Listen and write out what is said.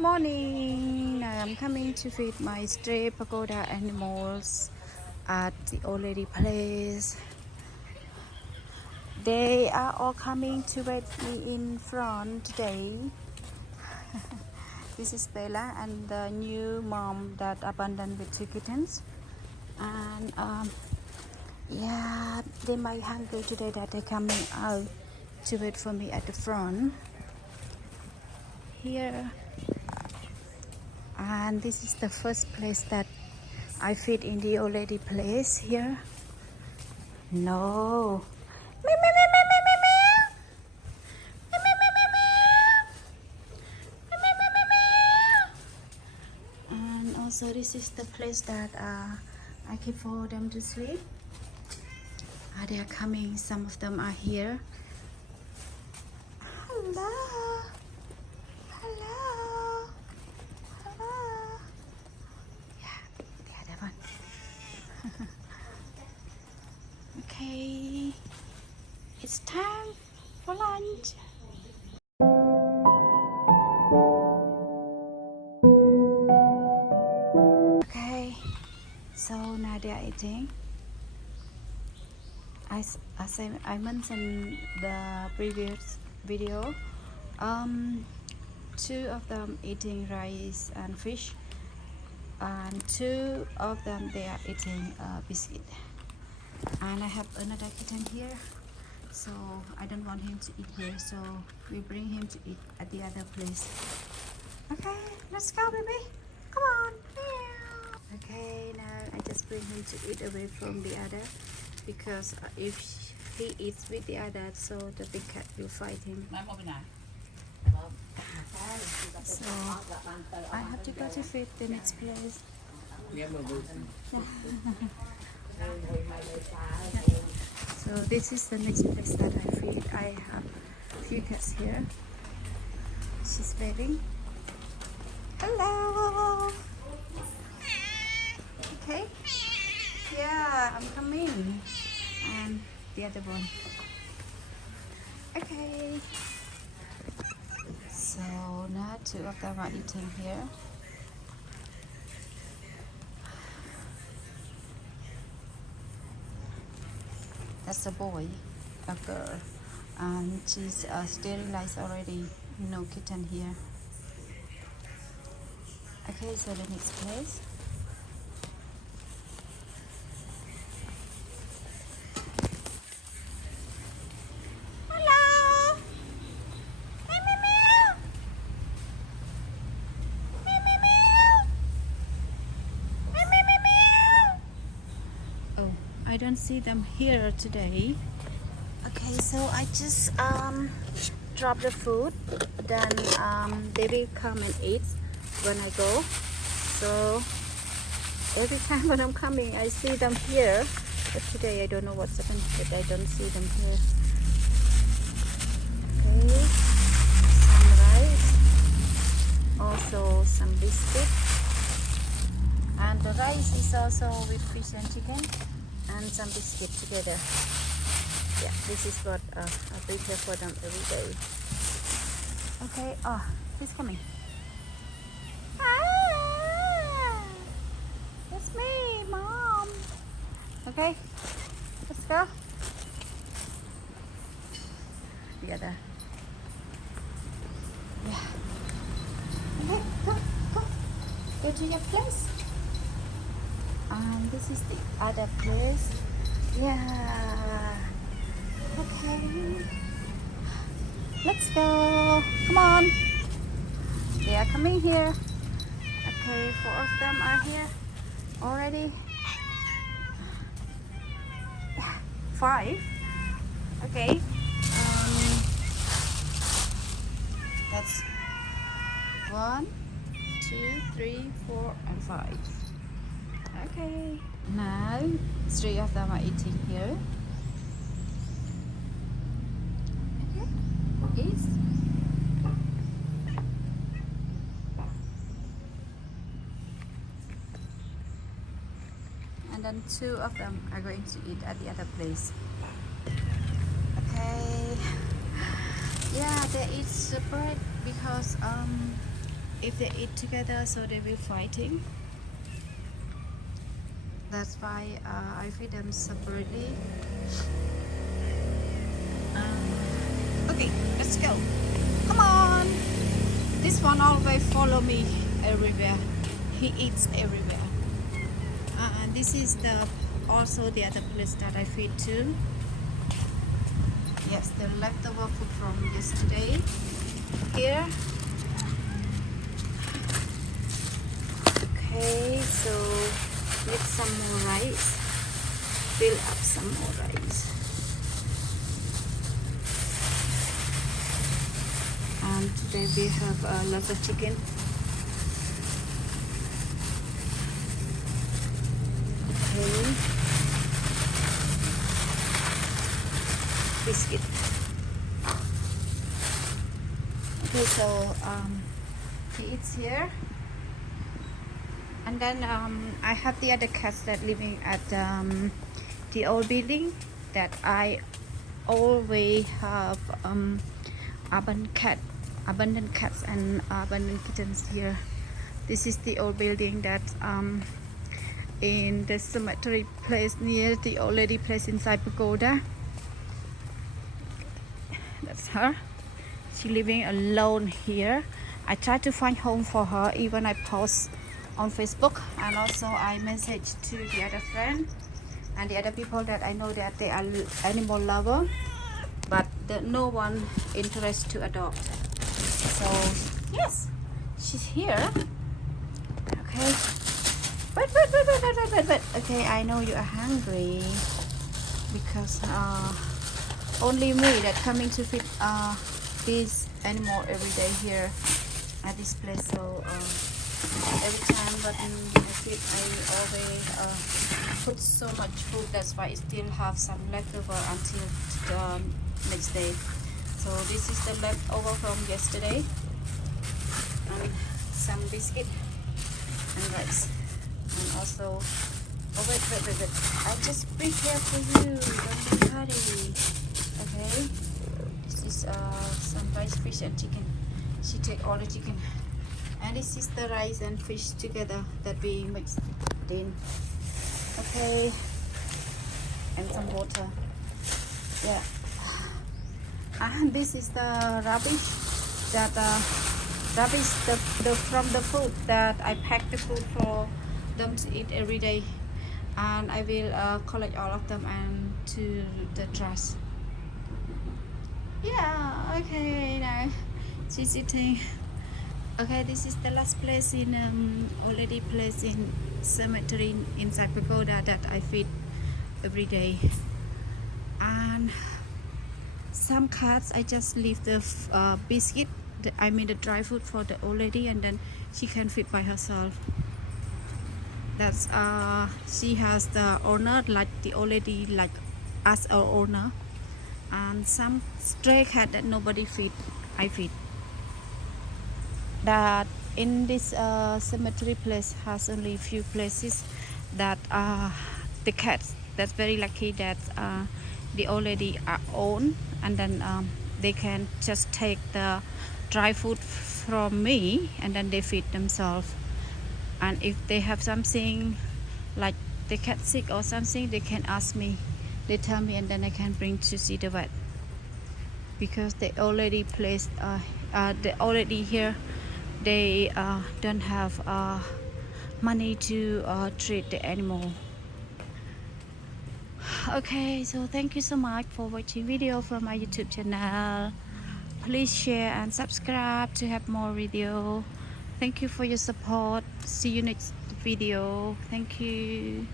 morning. I'm coming to feed my stray pagoda animals at the old lady place. They are all coming to wait me in front today. This is Bella and the new mom that abandoned with 2 kittens. And yeah, they might hungry today that they're coming out to wait for me at the front here. And this is the first place that I feed in the old lady place here. No. Meow, meow, meow, meow, meow, meow, meow. Meow, meow, meow, meow, meow. Meow, meow, meow, meow, meow. And also this is the place that I keep for them to sleep. They are coming. Some of them are here. Hello. Hello. Hello. Yeah, the other one. Okay, it's time for lunch. Okay, so now they are eating. As I mentioned the previous video, two of them eating rice and fish, and two of them they are eating biscuit. And I have another kitten here, so I don't want him to eat here, so we bring him to eat at the other place. Okay, let's go, baby. Come on. Okay, now I just bring him to eat away from the other, because if he eats with the other, so the big cat will fight him. So I have to go to feed the next place. So this is the next place that I feed. I have a few cats here. She's bedding. Hello. Okay. Yeah, I'm coming. And the other one. Okay. So now two of them are eating here. That's a boy, a girl, and she's sterilized already. No kitten here. Okay, so the next place. Hello. Meow, meow, meow. Meow, meow, meow. Meow, meow, meow, meow. Oh, I don't see them here today. Okay, so I just drop the food, then they will come and eat when I go. So every time when I'm coming I see them here, but today I don't know what's happened, but I don't see them here. Okay, some rice, also some biscuit, and the rice is also with fish and chicken and some biscuit together. Yeah, this is what I prepare for them every day. Okay, oh, he's coming. Ah, it's me, Mom. Okay, let's go. Together. Yeah. Okay, go, go. Go to your place. This is the other place. Yeah. Okay, let's go. Come on. They are coming here. Okay, 4 of them are here already. 5. Okay. That's 1, 2, 3, 4, and 5. Okay. Now 3 of them are eating here. Is and then 2 of them are going to eat at the other place. Okay, yeah, they eat separate because if they eat together, so they will fighting. That's why I feed them separately. Okay, let's go. Come on. This one always follow me everywhere. He eats everywhere. And this is also the other place that I feed to. Yes, the leftover food from yesterday. Here. Okay, so make some more rice. Fill up some more rice. And today we have lots of chicken. Okay. Biscuit. Okay, so he eats here. And then I have the other cats that living at the old building that I always have abundant cats and abundant kittens here. This is the old building that in the cemetery place near the old lady place inside Pagoda. That's her. She living alone here. I try to find home for her. Even I post on Facebook, and also I message to the other friend and the other people that I know that they are animal lover, but no one interest to adopt. So yes, she's here. Okay, but okay, I know you are hungry because only me that coming to feed this animal every day here at this place. So every time but I feed, I always put so much food. That's why I still have some leftover until the next day. So this is the leftover from yesterday, and some biscuit and rice, and also wait. I just prepare for you, don't be hurry. Okay, this is some rice, fish and chicken. She take all the chicken. And this is the rice and fish together that we mixed in. Okay, and some water. Yeah. And this is the rubbish that from the food that I pack the food for them to eat every day, and I will collect all of them and to the trash. Yeah. Okay. Now she's eating. Okay, this is the last place in already place in cemetery inside Pagoda that I feed every day. And some cats I just leave the biscuit, I mean the dry food for the old lady, and then she can feed by herself. That's she has the owner, like the old lady, like us our owner. And some stray cat that nobody feed, I feed. That in this cemetery place has only few places that the cats that's very lucky that the old lady are own, and then they can just take the dry food from me and then they feed themselves. And if they have something like the cat sick or something, they can ask me, they tell me, and then I can bring to see the vet, because they already placed they already here. They don't have money to treat the animal. Okay, so thank you so much for watching video from my YouTube channel. Please share and subscribe to have more video. Thank you for your support. See you next video. Thank you.